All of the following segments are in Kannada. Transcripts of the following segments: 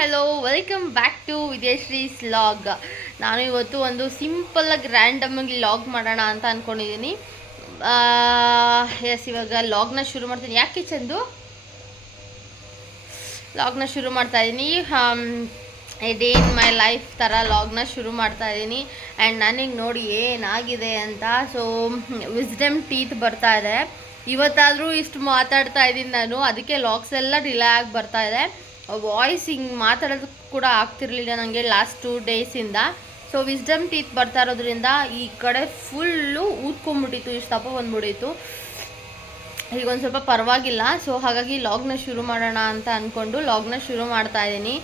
Hello welcome back to Vijayashree's log ನಾನು ಇವತ್ತು ಒಂದು ಸಿಂಪಲ್ಲಾಗಿ ರ್ಯಾಂಡಮಾಗಿ ಲಾಗ್ ಮಾಡೋಣ ಅಂತ ಅಂದ್ಕೊಂಡಿದ್ದೀನಿ ಎಸ್ ಇವಾಗ ಲಾಗ್ನ ಶುರು ಮಾಡ್ತೀನಿ. ಯಾಕೆ ಚಂದು? ಲಾಗ್ನ ಶುರು ಮಾಡ್ತಾ ಇದ್ದೀನಿ ಡೇ ಇನ್ ಮೈ ಲೈಫ್ ಥರ ಲಾಗ್ನ ಶುರು ಮಾಡ್ತಾ ಇದ್ದೀನಿ ಆ್ಯಂಡ್ ನನಗೆ ನೋಡಿ ಏನಾಗಿದೆ ಅಂತ ಸೊ ವಿಸ್ಡಮ್ ಟೀತ್ ಬರ್ತಾ ಇದೆ. ಇವತ್ತಾದರೂ ಇಷ್ಟು ಮಾತಾಡ್ತಾ ಇದ್ದೀನಿ ನಾನು. ಅದಕ್ಕೆ ಲಾಗ್ಸ್ ಎಲ್ಲ ಡಿಲೇ ಆಗಿ ಬರ್ತಾ ಇದೆ. ವಾಯ್ಸ್ ಹಿಂಗೆ ಮಾತಾಡೋದಕ್ಕೆ ಕೂಡ ಆಗ್ತಿರಲಿಲ್ಲ ನನಗೆ ಲಾಸ್ಟ್ ಟೂ ಡೇಸಿಂದ ಸೊ ವಿಸ್ಡಮ್ ಟೀತ್ ಬರ್ತಾ ಇರೋದ್ರಿಂದ ಈ ಕಡೆ ಫುಲ್ಲು ಊದ್ಕೊಂಡ್ಬಿಟ್ಟಿತ್ತು ಇಷ್ಟು ತಪ್ಪ ಬಂದ್ಬಿಟ್ಟಿತ್ತು. ಈಗ ಒಂದು ಸ್ವಲ್ಪ ಪರವಾಗಿಲ್ಲ. ಸೊ ಹಾಗಾಗಿ ಲಾಗ್ನ ಶುರು ಮಾಡೋಣ ಅಂತ ಅಂದ್ಕೊಂಡು ಲಾಗ್ನ ಶುರು ಮಾಡ್ತಾ ಇದ್ದೀನಿ.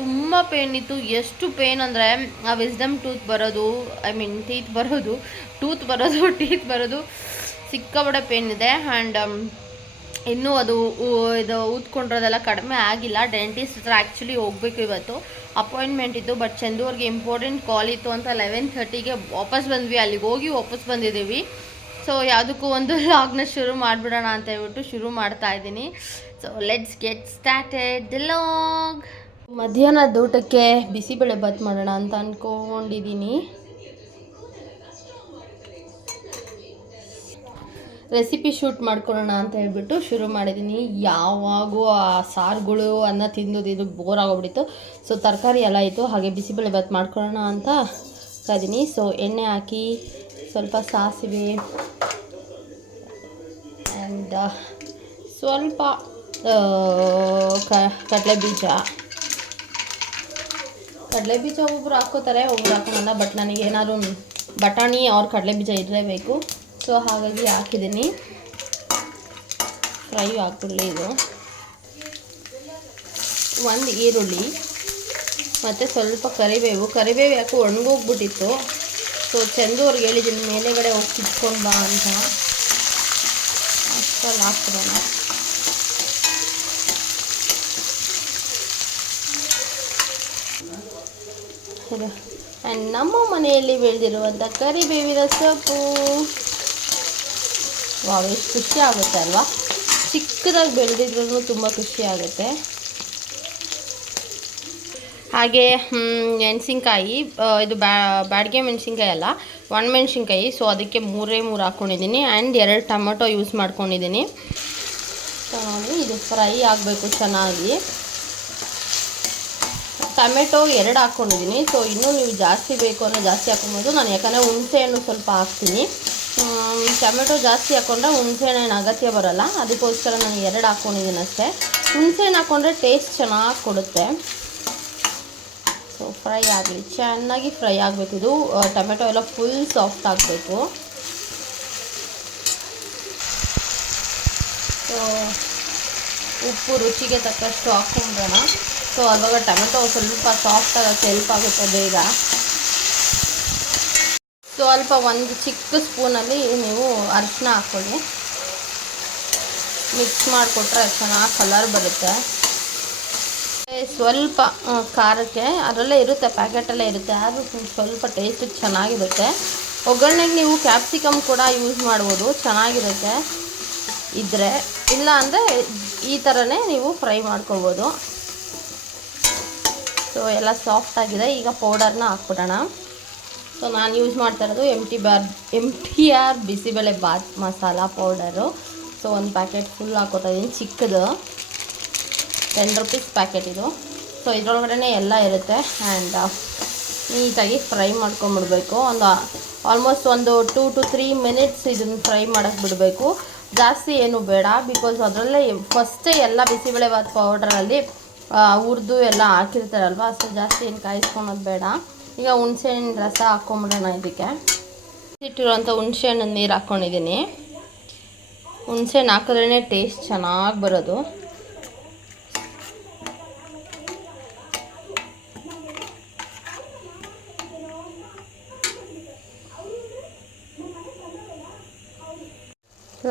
ತುಂಬ ಪೇನ್ ಇತ್ತು. ಎಷ್ಟು ಪೇನ್ ಅಂದರೆ, ಆ ವಿಸ್ಡಮ್ ಟೂತ್ ಬರೋದು ಐ ಮೀನ್ ಟೀತ್ ಬರೋದು ಟೂತ್ ಬರೋದು ಟೀತ್ ಬರೋದು ಸಿಕ್ಕಾಬಡೆ ಪೇನ್ ಇದೆ. ಆ್ಯಂಡ್ ಇನ್ನೂ ಅದು ಇದು ಊದ್ಕೊಂಡಿರೋದೆಲ್ಲ ಕಡಿಮೆ ಆಗಿಲ್ಲ. ಡೆಂಟಿಸ್ಟ್ ಹತ್ರ ಆ್ಯಕ್ಚುಲಿ ಹೋಗ್ಬೇಕು ಇವತ್ತು. ಅಪಾಯಿಂಟ್ಮೆಂಟ್ ಇತ್ತು ಬಟ್ ಚಂದು ಅವ್ರಿಗೆ ಇಂಪಾರ್ಟೆಂಟ್ ಕಾಲ್ ಇತ್ತು ಅಂತ ಲೆವೆನ್ ಥರ್ಟಿಗೆ ವಾಪಸ್ ಬಂದ್ವಿ. ಅಲ್ಲಿಗೆ ಹೋಗಿ ವಾಪಸ್ ಬಂದಿದ್ದೀವಿ. ಸೊ ಯಾವುದಕ್ಕೂ ಒಂದು ಲಾಗ್ನ ಶುರು ಮಾಡಿಬಿಡೋಣ ಅಂತ ಹೇಳ್ಬಿಟ್ಟು ಶುರು ಮಾಡ್ತಾ ಇದ್ದೀನಿ. So let's get started log ಮಧ್ಯಾಹ್ನದ ಊಟಕ್ಕೆ ಬಿಸಿಬೇಳೆ ಬಾತ್ ಮಾಡೋಣ ಅಂತ ಅಂದ್ಕೊಂಡಿದ್ದೀನಿ ರೆಸಿಪಿ ಶೂಟ್ ಮಾಡ್ಕೊಳ್ಳೋಣ ಅಂತ ಹೇಳ್ಬಿಟ್ಟು ಶುರು ಮಾಡಿದ್ದೀನಿ. ಯಾವಾಗೂ ಆ ಸಾರುಗಳು, ಅನ್ನ ತಿಂದು ಇದು ಬೋರ್ ಆಗೋಗ್ಬಿಟ್ಟಿತ್ತು. ಸೊ ತರಕಾರಿ ಎಲ್ಲ ಇತ್ತು. ಹಾಗೆ ಬಿಸಿಬೇಳೆ ಬಾತ್ ಮಾಡ್ಕೊಳ್ಳೋಣ ಅಂತ ಇದ್ದೀನಿ ಸೊ ಎಣ್ಣೆ ಹಾಕಿ ಸ್ವಲ್ಪ ಸಾಸಿವೆ ಆ್ಯಂಡ್ ಸ್ವಲ್ಪ ಕಡಲೆ ಬೀಜ ಕಡಲೆ ಬೀಜ ಒಬ್ಬರು ಹಾಕ್ಕೋತಾರೆ ಒಬ್ಬರು ಹಾಕೋಣ ಬಟ್ ನನಗೆ ಏನಾದ್ರು ಬಟಾಣಿ ಅವ್ರ ಕಡಲೆ ಬೀಜ ಇರಲೇಬೇಕು. ಸೊ ಹಾಗಾಗಿ ಹಾಕಿದ್ದೀನಿ. ಫ್ರೈ ಹಾಕೊಳ್ಳಿ ಇದು. ಒಂದು ಈರುಳ್ಳಿ, ಮತ್ತು ಸ್ವಲ್ಪ ಕರಿಬೇವು. ಕರಿಬೇವು ಯಾಕೆ ಒಣಗೋಗ್ಬಿಟ್ಟಿತ್ತು. ಸೊ ಚೆಂದು ಅವ್ರಿಗೆ ಹೇಳಿದ್ದೀನಿ ಮೇಲೆಗಡೆ ಹೋಗಿ ಕಿತ್ಕೊಂಡು ಬಾ ಅಂತ. ಅಷ್ಟಲ್ಲಿ ಹಾಕ್ಬಿಡೋಣ. ಆ್ಯಂಡ್ ನಮ್ಮ ಮನೆಯಲ್ಲಿ ಬೆಳೆದಿರುವಂಥ ಕರಿಬೇವಿನ ಸೊಪ್ಪು. ವಾವ್, ಎಷ್ಟು ಖುಷಿ ಆಗುತ್ತೆ ಅಲ್ವಾ? ಚಿಕ್ಕದಾಗಿ ಬೆಳೆದಿದ್ರೂ ತುಂಬ ಖುಷಿ ಆಗುತ್ತೆ. ಹಾಗೆ ಮೆಣಸಿನ್ಕಾಯಿ ಇದು ಬ್ಯಾ ಬ್ಯಾಡಿಗೆ ಮೆಣಸಿನ್ಕಾಯಿ ಅಲ್ಲ, ಒಣಮೆಣ್ಸಿನ್ಕಾಯಿ ಸೊ ಅದಕ್ಕೆ ಮೂರೇ ಮೂರು ಹಾಕ್ಕೊಂಡಿದ್ದೀನಿ ಆ್ಯಂಡ್ ಎರಡು ಟೊಮೊಟೊ ಯೂಸ್ ಮಾಡ್ಕೊಂಡಿದ್ದೀನಿ. ನೋಡಿ ಇದು ಫ್ರೈ ಆಗಬೇಕು ಚೆನ್ನಾಗಿ. ಟೊಮೆಟೊ ಎರಡು ಹಾಕ್ಕೊಂಡಿದ್ದೀನಿ ಸೊ ಇನ್ನೂ ನೀವು ಜಾಸ್ತಿ ಬೇಕು ಅಂದರೆ ಜಾಸ್ತಿ ಹಾಕ್ಕೊಬೋದು. ನಾನು ಯಾಕಂದರೆ ಹುಣಸೆಹಣ್ಣು ಸ್ವಲ್ಪ ಹಾಕ್ತೀನಿ. ಟೊಮೆಟೊ ಜಾಸ್ತಿ ಹಾಕೊಂಡ್ರೆ ಹುಣಸೆಹಣ್ಣು ಅಗತ್ಯ ಬರೋಲ್ಲ. ಅದಕ್ಕೋಸ್ಕರ ನಾನು ಎರಡು ಹಾಕ್ಕೊಂಡಿದ್ದೀನಿ ಅಷ್ಟೇ. ಹುಣಸೆಹಣ್ಣು ಹಾಕ್ಕೊಂಡ್ರೆ ಟೇಸ್ಟ್ ಚೆನ್ನಾಗಿ ಕೊಡುತ್ತೆ. ಸೊ ಫ್ರೈ ಆಗಲಿ. ಚೆನ್ನಾಗಿ ಫ್ರೈ ಆಗಬೇಕು. ಇದು ಟೊಮೆಟೊ ಎಲ್ಲ ಫುಲ್ ಸಾಫ್ಟ್ ಆಗಬೇಕು. ಸೊ ಉಪ್ಪು ರುಚಿಗೆ ತಕ್ಕಷ್ಟು ಹಾಕ್ಕೊಂಡ್ರಣ ಸೊ ಅವಾಗ ಟೊಮೆಟೊ ಸ್ವಲ್ಪ ಸಾಫ್ಟ್ ಆಗೋಕ್ಕೆ ಹೆಲ್ಪ್ ಆಗುತ್ತೆ ಬೇಗ. ಸ್ವಲ್ಪ ಒಂದು ಚಿಕ್ಕ ಸ್ಪೂನಲ್ಲಿ ನೀವು ಅರಿಶಿನ ಹಾಕ್ಕೊಳ್ಳಿ. ಮಿಕ್ಸ್ ಮಾಡಿಕೊಟ್ರೆ ಚೆನ್ನಾಗಿ ಕಲರ್ ಬರುತ್ತೆ. ಸ್ವಲ್ಪ ಖಾರಕ್ಕೆ ಅದರಲ್ಲೇ ಇರುತ್ತೆ, ಪ್ಯಾಕೆಟಲ್ಲೇ ಇರುತ್ತೆ, ಆದರೂ ಸ್ವಲ್ಪ ಟೇಸ್ಟ್ ಚೆನ್ನಾಗಿರುತ್ತೆ. ಒಗ್ಗರಣೆಗೆ ನೀವು ಕ್ಯಾಪ್ಸಿಕಮ್ ಕೂಡ ಯೂಸ್ ಮಾಡ್ಬೋದು, ಚೆನ್ನಾಗಿರುತ್ತೆ. ಇದ್ದರೆ ಇಲ್ಲ ಅಂದರೆ ಈ ಥರನೇ ನೀವು ಫ್ರೈ ಮಾಡ್ಕೊಬೋದು. ಸೊ ಎಲ್ಲ ಸಾಫ್ಟ್ ಆಗಿದೆ, ಈಗ ಪೌಡರ್ನ ಹಾಕ್ಬಿಡೋಣ. ಸೊ ನಾನು ಯೂಸ್ ಮಾಡ್ತಾ ಇರೋದು M T bar M T R bisibele bath masala powder so ಒಂದು ಪ್ಯಾಕೆಟ್ ಫುಲ್ ಹಾಕೋತಾ ಇದ್ದೀನಿ ಚಿಕ್ಕದು. ಟೆನ್ ರುಪೀಸ್ ಪ್ಯಾಕೆಟ್ ಇದು. ಸೊ ಇದರೊಳಗಡೆ ಎಲ್ಲ ಇರುತ್ತೆ. ಆ್ಯಂಡ್ ನೀಟಾಗಿ ಫ್ರೈ ಮಾಡ್ಕೊಂಬಿಡ್ಬೇಕು. ಒಂದು ಆಲ್ಮೋಸ್ಟ್ ಒಂದು ಟೂ ಟು ತ್ರೀ ಮಿನಿಟ್ಸ್ ಇದನ್ನು ಫ್ರೈ ಮಾಡೋಕ್ಕೆ ಬಿಡಬೇಕು. ಜಾಸ್ತಿ ಏನು ಬೇಡ ಬಿಕಾಸ್ ಅದರಲ್ಲೇ ಫಸ್ಟೇ ಎಲ್ಲ ಬಿಸಿಬೇಳೆ ಬಾತ್ ಪೌಡ್ರಲ್ಲಿ ಹುರಿದು ಎಲ್ಲ ಹಾಕಿರ್ತಾರಲ್ವ, ಅಷ್ಟು ಜಾಸ್ತಿ ಏನು ಕಾಯಿಸ್ಕೊಳೋದು ಬೇಡ. ಈಗ ಹುಣಸೆಹಣ್ಣಿನ ರಸ ಹಾಕ್ಕೊಂಬಿಡೋಣ ಇದಕ್ಕೆ. ಇಟ್ಟಿರುವಂಥ ಹುಣಸೆಹಣ್ಣಿನ ನೀರು ಹಾಕ್ಕೊಂಡಿದ್ದೀನಿ ಹುಣ್ಸೆಹಣ್ಣು ಹಾಕಿದ್ರೇ ಟೇಸ್ಟ್ ಚೆನ್ನಾಗಿ ಬರೋದು.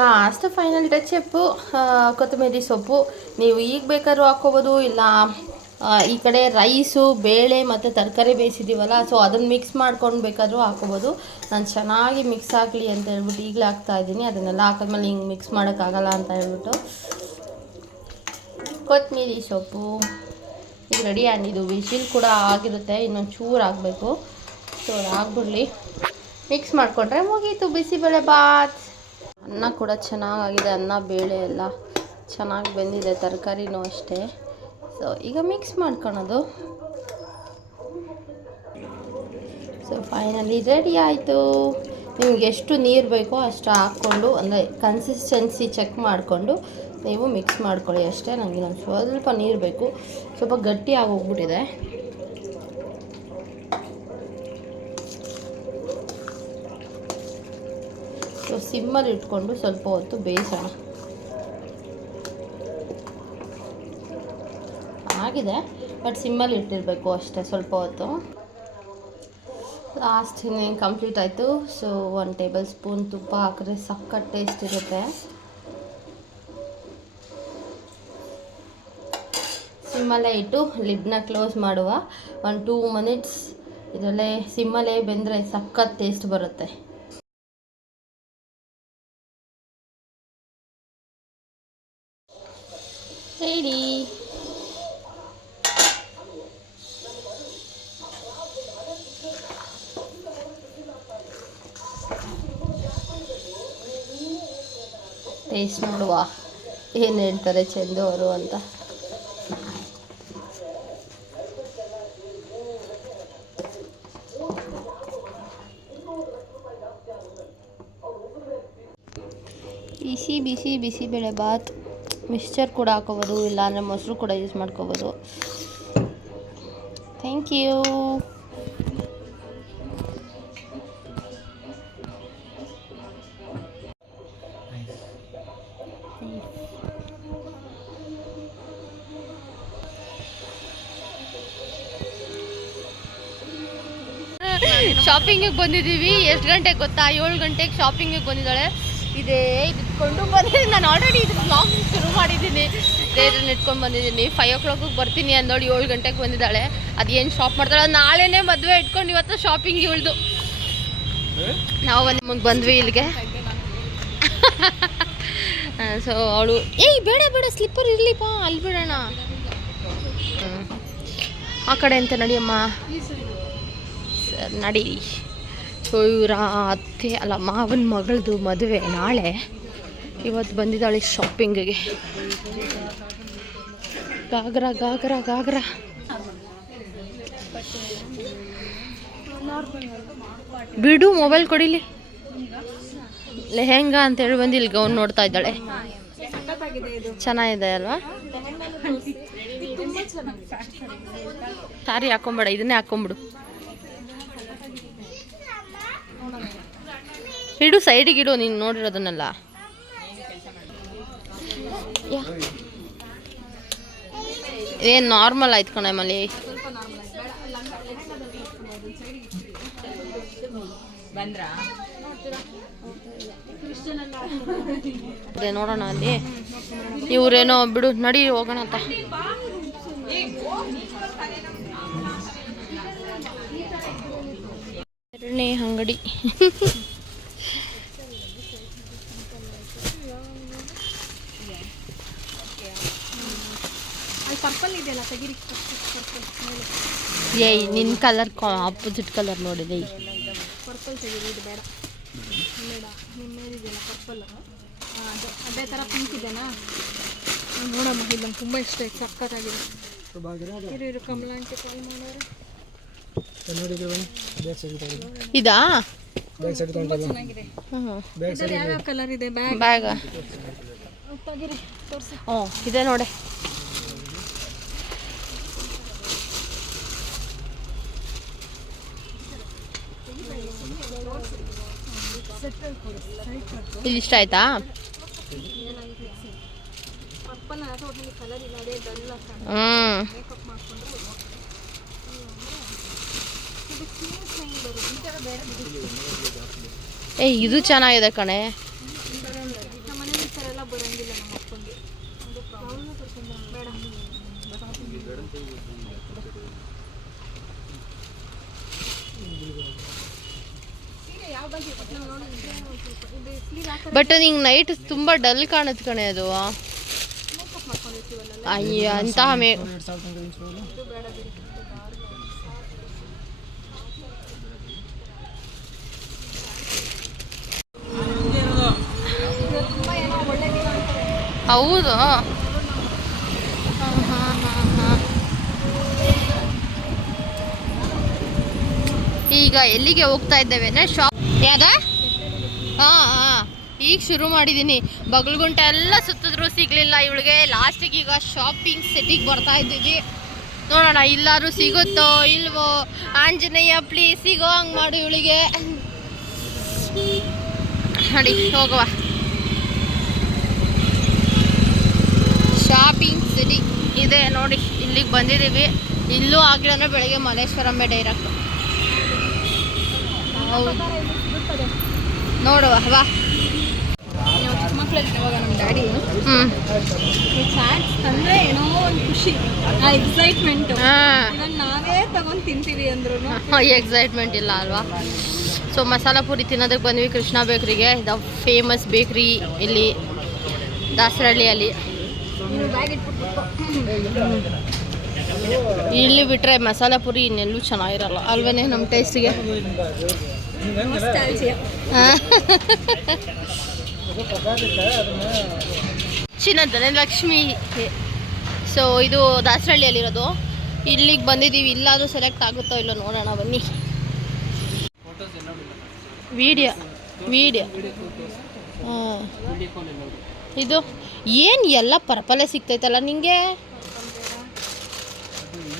ಲಾಸ್ಟ್ ಫೈನಲ್ ಟಚ್ ಎಪ್ಪು ಕೊತ್ತಂಬರಿ ಸೊಪ್ಪು. ನೀವು ಈಗ ಬೇಕಾದ್ರೂ ಹಾಕ್ಕೋಬೋದು, ಇಲ್ಲ ಈ ಕಡೆ ರೈಸು, ಬೇಳೆ ಮತ್ತು ತರಕಾರಿ ಬೇಯಿಸಿದ್ದೀವಲ್ಲ ಸೊ ಅದನ್ನು ಮಿಕ್ಸ್ ಮಾಡ್ಕೊಂಡು ಬೇಕಾದರೂ ಹಾಕೋಬೋದು. ನಾನು ಚೆನ್ನಾಗಿ ಮಿಕ್ಸ್ ಆಗಲಿ ಅಂತ ಹೇಳ್ಬಿಟ್ಟು ಈಗಲೇ ಹಾಕ್ತಾ ಇದ್ದೀನಿ. ಅದನ್ನೆಲ್ಲ ಹಾಕಿದ್ಮೇಲೆ ಹಿಂಗೆ ಮಿಕ್ಸ್ ಮಾಡೋಕ್ಕಾಗಲ್ಲ ಅಂತ ಹೇಳ್ಬಿಟ್ಟು. ಕೊತ್ತಂಬರಿ ಸೊಪ್ಪು. ಈಗ ರೆಡಿ ಆಗಿದ್ದು ವಿಶಿಲ್ ಕೂಡ ಆಗಿರುತ್ತೆ ಇನ್ನೊಂದು ಚೂರು ಆಗಬೇಕು ಸೊ ಆಗ್ಬಿಡಲಿ ಮಿಕ್ಸ್ ಮಾಡಿಕೊಂಡ್ರೆ ಮುಗೀತು. ಬಿಸಿಬೇಳೆ ಬಾತ್. ಅನ್ನ ಕೂಡ ಚೆನ್ನಾಗಿದೆ ಅನ್ನ, ಬೇಳೆ ಎಲ್ಲ ಚೆನ್ನಾಗಿ ಬೆಂದಿದೆ, ತರಕಾರಿನೂ ಅಷ್ಟೇ. ಸೊ ಈಗ ಮಿಕ್ಸ್ ಮಾಡ್ಕೊಳೋದು. ಸೊ ಫೈನಲಿ ರೆಡಿ ಆಯಿತು. ನಿಮ್ಗೆ ಎಷ್ಟು ನೀರು ಬೇಕೋ ಅಷ್ಟು ಹಾಕ್ಕೊಂಡು, ಅಂದರೆ ಕನ್ಸಿಸ್ಟೆನ್ಸಿ ಚೆಕ್ ಮಾಡಿಕೊಂಡು ನೀವು ಮಿಕ್ಸ್ ಮಾಡ್ಕೊಳ್ಳಿ ಅಷ್ಟೇ. ನನಗೆ ಒಂದು ಸ್ವಲ್ಪ ನೀರು ಬೇಕು. ಸ್ವಲ್ಪ ಗಟ್ಟಿ ಆಗೋಗ್ಬಿಟ್ಟಿದೆ. ಸೊ ಸಿಮ್ಮಲ್ಲಿ ಇಟ್ಕೊಂಡು ಸ್ವಲ್ಪ ಹೊತ್ತು ಬೇಯಿಸೋಣ. ಆಗಿದೆ ಬಟ್ ಸಿಮ್ಮಲ್ಲಿ ಇಟ್ಟಿರಬೇಕು ಅಷ್ಟೇ ಸ್ವಲ್ಪ ಹೊತ್ತು. ಲಾಸ್ಟ್ ಇನ್ನೇನು ಕಂಪ್ಲೀಟ್ ಆಯಿತು ಸೊ ಒನ್ ಟೇಬಲ್ ಸ್ಪೂನ್ ತುಪ್ಪ ಹಾಕಿದ್ರೆ ಸಖತ್ ಟೇಸ್ಟ್ ಇರುತ್ತೆ. ಸಿಮ್ಮಲ್ಲೇ ಇಟ್ಟು ಲಿಡ್ನ ಕ್ಲೋಸ್ ಮಾಡುವ. ಒಂದು ಟೂ ಮಿನಿಟ್ಸ್ ಇದರಲ್ಲೇ ಸಿಮ್ಮಲ್ಲೇ ಬೆಂದರೆ ಸಕ್ಕತ್ ಟೇಸ್ಟ್ ಬರುತ್ತೆ. ರೆಡಿ ಟೇಸ್ಟ್ ನೋಡುವ. ಏನು ಹೇಳ್ತಾರೆ ಚೆಂದು ಅವರು ಅಂತ. ಬಿಸಿ ಬಿಸಿ ಬಿಸಿಬೇಳೆ ಬಾತ್. ಮಿಕ್ಸ್ಚರ್ ಕೂಡ ಹಾಕೋಬೋದು, ಇಲ್ಲಾಂದರೆ ಮೊಸರು ಕೂಡ ಯೂಸ್ ಮಾಡ್ಕೋಬೋದು. ಥ್ಯಾಂಕ್ ಯು ಶಾಪಿಂಗಿಗೆ ಬಂದಿದ್ದೀವಿ. ಎಷ್ಟು ಗಂಟೆಗೆ ಗೊತ್ತಾ? ಏಳು ಗಂಟೆಗೆ ಶಾಪಿಂಗಿಗೆ ಬಂದಿದ್ದಾಳೆ. ಇದೇ ಇದ್ಕೊಂಡು ಬಂದಿದ್ದೀನಿ. ನಾನು ಆಲ್ರೆಡಿ ಇದು ಬ್ಲಾಗ್ ಶುರು ಮಾಡಿದ್ದೀನಿ. ಇದೇನು ಇಟ್ಕೊಂಡು ಬಂದಿದ್ದೀನಿ. ಫೈವ್ ಓ ಕ್ಲಾಕಿಗೆ ಬರ್ತೀನಿ ಅಂದೋಳು ಏಳು ಗಂಟೆಗೆ ಬಂದಿದ್ದಾಳೆ. ಅದೇನು ಶಾಪ್ ಮಾಡ್ತಾಳೆ? ನಾಳೆನೇ ಮದುವೆ ಇಟ್ಕೊಂಡು ಇವತ್ತು ಶಾಪಿಂಗ್ ಇವಳ್ದು. ನಾವು ಒಂದು ಬಂದ್ವಿ ಇಲ್ಲಿಗೆ. ಸೊ ಅವಳು, ಏಯ್, ಬೇಡ ಬೇಡ ಸ್ಲಿಪ್ಪರ್ ಇರಲಿಪ್ಪ ಅಲ್ಲಿ ಬಿಡೋಣ. ಆ ಕಡೆ ಅಂತ ನಡಿಯಮ್ಮ? ಸರ್ ನಡಿ. ಸೊ ಇವರ ಅತ್ತೆ ಅಲ್ಲ ಮಾವನ ಮಗಳದು ಮದುವೆ ನಾಳೆ. ಇವತ್ತು ಬಂದಿದ್ದಾಳೆ ಶಾಪಿಂಗಿಗೆ ಗಾಗ್ರ ಗಾಗ್ರ ಗಾಗ್ರ. ಬಿಡು ಮೊಬೈಲ್ ಕೊಡಿಲಿ. ಲೆಹೆಂಗಾ ಅಂತೇಳಿ ಬಂದು ಇಲ್ಲಿ ಗೌನ್ ನೋಡ್ತಾ ಇದ್ದಾಳೆ. ಚೆನ್ನಾಗಿದೆ ಅಲ್ವಾ? ಸಾರಿ ಹಾಕೊಂಬೇಡ ಇದನ್ನೇ ಹಾಕೊಂಬಿಡು. ಇಡು ಸೈಡಿಗೆ ಇಡು, ನೀನು ನೋಡಿರೋದನ್ನೆಲ್ಲ. ಏನು ನಾರ್ಮಲ್ ಆಯ್ತು ಕಣ ಮಲ್ಲಿ. ಅದೇ ನೋಡೋಣ ಅಲ್ಲಿ. ಇವ್ರೇನೋ ಬಿಡು, ನಡಿ ಹೋಗೋಣ ಅಂತ. ಎರಡನೇ ಅಂಗಡಿ. ಏಯ್ ನಿನ್ನ ಕಲರ್ ಆಪೋಸಿಟ್ ಕಲರ್ ನೋಡಿದೆ. ಪರ್ಪಲ್ ತೆಗೀರಿ ಇದು ಬೇಡ. ಬೇಡ. ಪರ್ಪಲ್ ಅದೇ ಅದೇ ಥರ ಪಿಂಕ್ ಇದೆನಾ? ನೋಡಮ್ಮ ಇದು ನಂಗೆ ತುಂಬ ಇಷ್ಟ ಆಯ್ತು ಸಕ್ಕತ್ತಾಗಿದೆ ಇರು ಇರು ಕಮಲಾಂಟಿ ಕಾಲ್ ಮಾಡೋರು. ಇದಾ? ಚೆನ್ನಾಗಿದೆ. ಯಾವ್ಯಾವ ಕಲರ್ ಇದೆ? ಬ್ಯಾಗ್ ತೋರಿಸಿ. ಹ್ಞೂ ಇದೆ ನೋಡಿ ಇದು ಇಷ್ಟ ಆಯ್ತಾ ಪರ್ಪಲ್ ಅಥವಾ ಒಟ್ಟಿನಲ್ಲಿ ಕಲರ್ ಇಲ್ಲ ಅದೇ ಡಲ್ ಆಗ್ತದೆ ಹ್ಞೂ ಮೇಕಪ್ ಮಾಡಿಕೊಂಡ್ರೆ ಇದು ಸೀನ್ಸ್ ಹೆಂಗೆ ಬರುತ್ತೆ ಇಷ್ಟ ಆಯ್ತಾ? ಹ್ಮ್. ಏ ಇದು ಚೆನ್ನಾಗಿದೆ ಕಣೆ ನಮ್ಮ ಮನೇಲಿ ಈ ಥರ ಎಲ್ಲ ಬರೋಂಗಿಲ್ಲ ನಮ್ಮ ಅಪ್ಪಂಗೆ ಅದು ಪ್ರಾಬ್ಲಮ್ ಬೇಡ ಸೀರೆ ಯಾವ ಬಗ್ಗೆ ನಾವು ನೋಡಿ ಇದು ಸ್ಲೀವ್ ಹಾಕಿ ಬಟ್ ನಿಂಗೆ ನೈಟ್ ತುಂಬ ಡಲ್ ಕಾಣುತ್ತೆ ಕಣೆ ಅದು. ಅಯ್ಯ, ಅಂತಹ ಮೇ ಹೌದು. ಈಗ ಎಲ್ಲಿಗೆ ಹೋಗ್ತಾ ಇದ್ದೇವೆ ಅಂದ್ರೆ ಶಾಪ್ ಯಾವ್ದ? ಹಾಂ ಹಾಂ. ಈಗ ಶುರು ಮಾಡಿದ್ದೀನಿ ಬಗಲ್ಗುಂಟ ಎಲ್ಲ ಸುತ್ತಿದ್ರು ಸಿಗಲಿಲ್ಲ ಇವಳಿಗೆ. ಲಾಸ್ಟಿಗೆ ಈಗ ಶಾಪಿಂಗ್ ಸಿಟಿಗೆ ಬರ್ತಾ ಇದ್ದೀವಿ. ನೋಡೋಣ, ಇಲ್ಲಾದ್ರೂ ಸಿಗುತ್ತೋ ಇಲ್ವೋ? ಆಂಜನೇಯ ಪ್ಲೀಸ್ ಸಿಗೋ, ಹಂಗೆ ಮಾಡು ಇವಳಿಗೆ. ನಡಿ, ಹೋಗುವ. ಶಾಪಿಂಗ್ ಸಿಟಿ ಇದೆ, ನೋಡಿ, ಇಲ್ಲಿಗೆ ಬಂದಿದ್ದೀವಿ. ಇಲ್ಲೂ ಆಗಿರೋ ಬೆಳಗ್ಗೆ ಮಲ್ಲೇಶ್ವರಂಬೆ ಡೈರೆಕ್ಟ್ ಹೌದು. ನೋಡುವ, ಬಾ. ನಮ್ಮ ಡ್ಯಾಡಿ ಹ್ಞೂ ಚಾಟ್ಸ್ ತಂದ್ರೆ ಏನೋ ಒಂದು ಖುಷಿ ಆ ಎಕ್ಸೈಟ್ಮೆಂಟ್ ಹಾಂ. ಇವಾಗ ನಾವೇ ತಗೊಂಡ್ ತಿಂತೀವಿ ಅಂದ್ರು ಎಕ್ಸೈಟ್ಮೆಂಟ್ ಇಲ್ಲ ಅಲ್ವಾ? ಸೊ ಮಸಾಲ ಪೂರಿ ತಿನ್ನೋದಕ್ಕೆ ಬಂದ್ವಿ ಕೃಷ್ಣ ಬೇಕ್ರಿಗೆ. ದ ಫೇಮಸ್ ಬೇಕ್ರಿ ಇಲ್ಲಿ ದಾಸರಹಳ್ಳಿಯಲ್ಲಿ. ಇಲ್ಲಿ ಬಿಟ್ಟರೆ ಮಸಾಲ ಪೂರಿ ಇನ್ನೆಲ್ಲೂ ಚೆನ್ನಾಗಿರಲ್ಲ. ಅಲ್ವೇ ನಮ್ಮ ಟೇಸ್ಟಿಗೆ. ಚಿನ್ನದನೆ ಲಕ್ಷ್ಮಿ. ಸೊ ಇದು ದಾಸರಹಳ್ಳಿಯಲ್ಲಿರೋದು. ಇಲ್ಲಿಗೆ ಬಂದಿದ್ದೀವಿ, ಇಲ್ಲಾದರೂ ಸೆಲೆಕ್ಟ್ ಆಗುತ್ತೋ ಇಲ್ಲೋ ನೋಡೋಣ, ಬನ್ನಿ. ವಿಡಿಯೋ ವಿಡಿಯೋ ಹಾಂ ಇದು ಏನು ಎಲ್ಲ ಪರ್ಪಲೇ ಸಿಗ್ತೈತಲ್ಲ ನಿಂಗೆ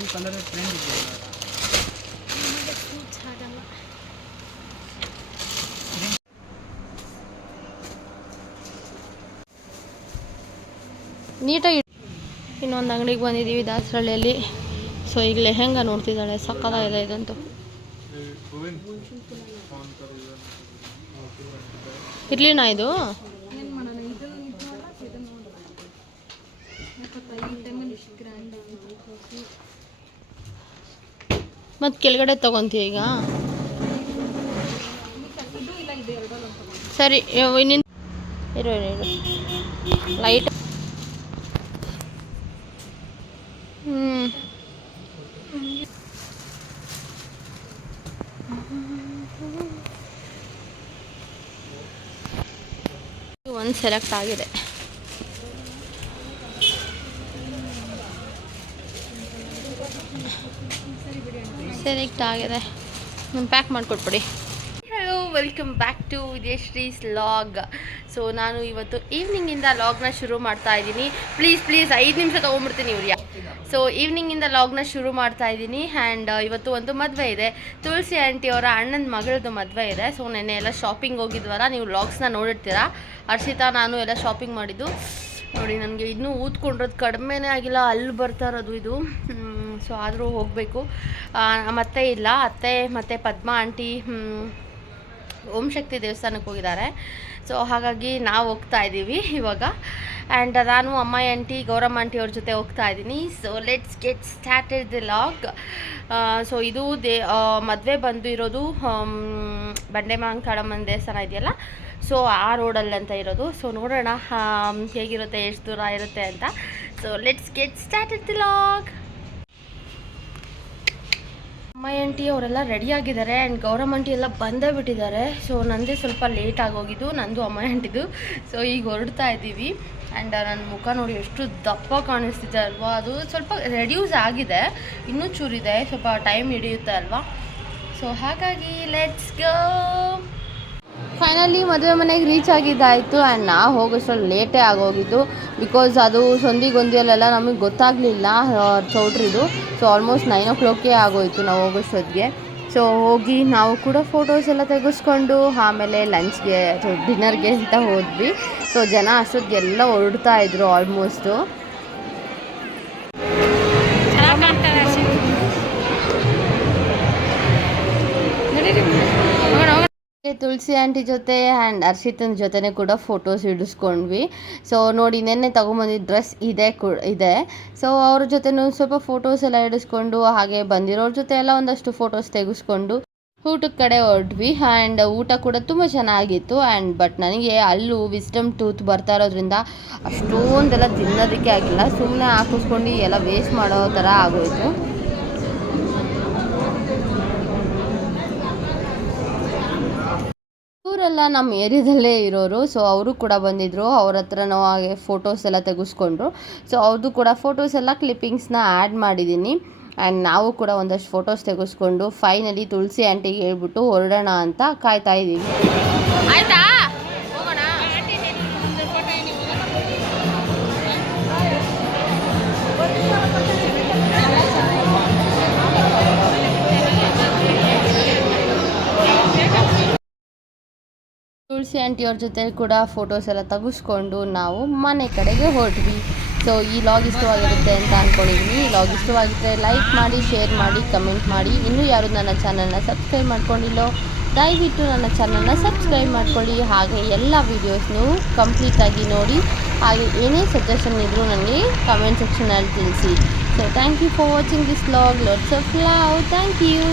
ಈ ಕಲರ್ ಟ್ರೆಂಡ್ ಇದೆಯಲ್ಲ ನೀಟಾಗಿ ಇನ್ನೊಂದು ಅಂಗಡಿಗೆ ಬಂದಿದ್ದೀವಿ ದಾಸರಳ್ಳಿಯಲ್ಲಿ. ಸೊ ಈಗ ಲೆಹೆಂಗ ನೋಡ್ತಿದ್ದಾಳೆ. ಸಕ್ಕದಾಗಿದೆ ಇದಂತೂ. ಇರ್ಲಿನಾ ಇದು? ಮತ್ತು ಕೆಳಗಡೆ ತಗೊಂತೀಯ ಈಗ? ಸರಿ ಇರು ಲೈಟ್ ಒಂದು ಸೆಲೆಕ್ಟ್ ಆಗಿದೆ. ಸೆಲೆಕ್ಟ್ ಆಗಿದೆ. Pack ಮಾಡಿಕೊಟ್ಬಿಡಿ. Hello welcome back to Vijayashree's log so ನಾನು ಇವತ್ತು ಈವ್ನಿಂಗಿಂದ ಲಾಗ್ನ ಶುರು ಮಾಡ್ತಾ ಇದ್ದೀನಿ. ಪ್ಲೀಸ್ ಪ್ಲೀಸ್ ಐದು ನಿಮಿಷ ತೊಗೊಂಬಿಡ್ತೀನಿ ಇವ್ರಿಯ ಸೊ ಈವ್ನಿಂಗಿಂದ ಲಾಗ್ನ ಶುರು ಮಾಡ್ತಾ ಇದ್ದೀನಿ. ಆ್ಯಂಡ್ ಇವತ್ತು ಒಂದು ಮದುವೆ ಇದೆ. ತುಳಸಿ ಆಂಟಿ ಅವರ ಅಣ್ಣನ ಮಗಳದ್ದು ಮದುವೆ ಇದೆ. ಸೊ ನೆನ್ನೆ ಎಲ್ಲ ಶಾಪಿಂಗ್ ಹೋಗಿದ್ವಲ್ಲ, ನೀವು ಲಾಗ್ಸ್ನ ನೋಡಿರ್ತೀರಾ? ಹರ್ಷಿತಾ, ನಾನು ಎಲ್ಲ ಶಾಪಿಂಗ್ ಮಾಡಿದ್ದು. ನೋಡಿ, ನನಗೆ ಇನ್ನೂ ಊದ್ಕೊಂಡಿರೋದು ಕಡಿಮೆನೇ ಆಗಿಲ್ಲ. ಅಲ್ಲಿ ಬರ್ತಾ ಇರೋದು ಇದು. ಸೊ ಆದರೂ ಹೋಗಬೇಕು. ಮತ್ತೆ ಇಲ್ಲ. ಅತ್ತೆ ಮತ್ತು ಪದ್ಮ ಆಂಟಿ ಓಂ ಶಕ್ತಿ ದೇವಸ್ಥಾನಕ್ಕೆ ಹೋಗಿದ್ದಾರೆ. ಸೊ ಹಾಗಾಗಿ ನಾವು ಹೋಗ್ತಾ ಇದ್ದೀವಿ ಇವಾಗ. ಆ್ಯಂಡ್ ನಾನು, ಅಮ್ಮ, ಆಂಟಿ, ಗೌರಮ್ಮ ಆಂಟಿ ಅವ್ರ ಜೊತೆ ಹೋಗ್ತಾ ಇದ್ದೀನಿ. So let's get started the log so ಇದು ದೇ ಮದುವೆ ಬಂದು ಇರೋದು ಬಂಡೆ ಮಾಂಕಾಳಮ್ಮನ ದೇವಸ್ಥಾನ ಇದೆಯಲ್ಲ? ಸೊ ಆ ರೋಡಲ್ಲಿ ಅಂತ ಇರೋದು. ಸೊ ನೋಡೋಣ ಹೇಗಿರುತ್ತೆ, ಎಷ್ಟು ದೂರ ಇರುತ್ತೆ ಅಂತ. So let's get started the log ಅಮ್ಮ, ಆಂಟಿ ಅವರೆಲ್ಲ ರೆಡಿ ಆಗಿದ್ದಾರೆ ಆ್ಯಂಡ್ ಗೌರಮ್ಮ ಆಂಟಿ ಎಲ್ಲ ಬಂದೇ ಬಿಟ್ಟಿದ್ದಾರೆ. ಸೊ ನಂದೇ ಸ್ವಲ್ಪ ಲೇಟ್ ಆಗೋಗಿದ್ದು, ನಂದು ಅಮ್ಮ ಆಂಟಿದು. ಸೊ ಈಗ ಹೊರಡ್ತಾ ಇದ್ದೀವಿ. ಆ್ಯಂಡ್ ನನ್ನ ಮುಖ ನೋಡಿ ಎಷ್ಟು ದಪ್ಪ ಕಾಣಿಸ್ತಿದೆ ಅಲ್ವಾ? ಅದು ಸ್ವಲ್ಪ ರೆಡ್ಯೂಸ್ ಆಗಿದೆ. ಇನ್ನೂ ಚೂರಿದೆ. ಸ್ವಲ್ಪ ಟೈಮ್ ಹಿಡಿಯುತ್ತೆ ಅಲ್ವಾ? ಸೊ ಹಾಗಾಗಿ ಲೆಟ್ಸ್ ಗೋ ಫೈನಲಿ ಮದುವೆ ಮನೆಗೆ ರೀಚ್ ಆಗಿದ್ದಾಯಿತು ಆ್ಯಂಡ್ ನಾವು ಹೋಗೋಷ್ಟರಲ್ಲಿ ಲೇಟೇ ಆಗೋಗಿದ್ದು. ಬಿಕಾಸ್ ಅದು ಸಂಧಿ ಗೊಂದಿಯಲ್ಲೆಲ್ಲ ನಮಗೆ ಗೊತ್ತಾಗಲಿಲ್ಲ ಚೌಟ್ರಿದು ಸೊ ಆಲ್ಮೋಸ್ಟ್ ನೈನ್ ಓ ಕ್ಲಾಕೇ ಆಗೋಯಿತು ನಾವು ಹೋಗೋಷ್ಟೊತ್ತಿಗೆ. ಸೊ ಹೋಗಿ ನಾವು ಕೂಡ ಫೋಟೋಸ್ ಎಲ್ಲ ತೆಗೆಸ್ಕೊಂಡು, ಆಮೇಲೆ ಲಂಚ್ಗೆ ಅಥವಾ ಡಿನ್ನರ್ಗೆ ಅಂತ ಹೋದ್ವಿ. ಸೊ ಜನ ಅಷ್ಟೊತ್ತಿಗೆಲ್ಲ ಹೊರಡ್ತಾ ಇದ್ರು ಆಲ್ಮೋಸ್ಟು ತುಳಸಿ ಆಂಟಿ ಜೊತೆ ಆ್ಯಂಡ್ ಅರ್ಷಿತನ ಜೊತೆನೇ ಕೂಡ ಫೋಟೋಸ್ ಹಿಡಿಸ್ಕೊಂಡ್ವಿ ಸೊ ನೋಡಿ, ನೆನ್ನೆ ತೊಗೊಂಬಂದಿದ್ದ ಡ್ರೆಸ್ ಇದೆ ಕು, ಇದೆ. ಸೊ ಅವ್ರ ಜೊತೆನೂ ಸ್ವಲ್ಪ ಫೋಟೋಸ್ ಎಲ್ಲ ಹಿಡಿಸ್ಕೊಂಡು ಹಾಗೆ ಬಂದಿರೋರ ಜೊತೆ ಎಲ್ಲ ಒಂದಷ್ಟು ಫೋಟೋಸ್ ತೆಗೆಸ್ಕೊಂಡು ಊಟದ ಕಡೆ ಹೊರಟ್ವಿ. ಆ್ಯಂಡ್ ಊಟ ಕೂಡ ತುಂಬ ಚೆನ್ನಾಗಿತ್ತು. ಆ್ಯಂಡ್ ಬಟ್ ನನಗೆ ಅಲ್ಲೂ ವಿಸ್ಡಮ್ ಟೂತ್ ಬರ್ತಾ ಇರೋದ್ರಿಂದ ಅಷ್ಟೊಂದೆಲ್ಲ ತಿನ್ನೋದಕ್ಕೆ ಆಗಿಲ್ಲ. ಸುಮ್ಮನೆ ಹಾಕಿಸ್ಕೊಂಡು ಎಲ್ಲ ವೇಸ್ಟ್ ಮಾಡೋ ಥರ ಆಗೋಯ್ತು. ಇವರೆಲ್ಲ ನಮ್ಮ ಏರಿಯಾದಲ್ಲೇ ಇರೋರು. ಸೊ ಅವರು ಕೂಡ ಬಂದಿದ್ದರು ಅವ್ರ ಹತ್ರ ನಾವು ಹಾಗೆ ಫೋಟೋಸ್ ಎಲ್ಲ ತೆಗೆಸ್ಕೊಂಡ್ರು. ಸೊ ಅವ್ರದ್ದು ಕೂಡ ಫೋಟೋಸ್ ಎಲ್ಲ ಕ್ಲಿಪ್ಪಿಂಗ್ಸ್ನ ಆ್ಯಡ್ ಮಾಡಿದ್ದೀನಿ ಆ್ಯಂಡ್ ನಾವು ಕೂಡ ಒಂದಷ್ಟು ಫೋಟೋಸ್ ತೆಗೆಸ್ಕೊಂಡು ಫೈನಲಿ ತುಳಸಿ ಆಂಟಿಗೆ ಹೇಳ್ಬಿಟ್ಟು ಹೊರಡೋಣ ಅಂತ ಕಾಯ್ತಾ ಇದ್ದೀವಿ. ಆಯ್ತಾ? ತುಳಸಿ ಆಂಟಿಯವ್ರ ಜೊತೆ ಕೂಡ ಫೋಟೋಸ್ ಎಲ್ಲ ತೆಗೆಸ್ಕೊಂಡು ನಾವು ಮನೆ ಕಡೆಗೆ ಹೊರಟ್ವಿ ಸೊ ಈ ಲಾಗ್ ಇಷ್ಟವಾಗಿರುತ್ತೆ ಅಂತ ಅಂದ್ಕೊಂಡಿದ್ದೀನಿ ಈ ಲಾಗ್ ಇಷ್ಟವಾಗಿದ್ದರೆ ಲೈಕ್ ಮಾಡಿ ಶೇರ್ ಮಾಡಿ ಕಮೆಂಟ್ ಮಾಡಿ. ಇನ್ನೂ ಯಾರು ನನ್ನ ಚಾನಲ್ನ ಸಬ್ಸ್ಕ್ರೈಬ್ ಮಾಡ್ಕೊಂಡಿಲ್ಲೋ, ದಯವಿಟ್ಟು ನನ್ನ ಚಾನಲ್ನ ಸಬ್ಸ್ಕ್ರೈಬ್ ಮಾಡ್ಕೊಳ್ಳಿ. ಹಾಗೆ ಎಲ್ಲ ವೀಡಿಯೋಸ್ನು ಕಂಪ್ಲೀಟಾಗಿ ನೋಡಿ. ಹಾಗೆ ಏನೇ ಸಜೆಷನ್ ಇದ್ದರೂ ನನಗೆ ಕಮೆಂಟ್ ಸೆಕ್ಷನಲ್ಲಿ ತಿಳಿಸಿ. So thank you for watching this log lots of love thank you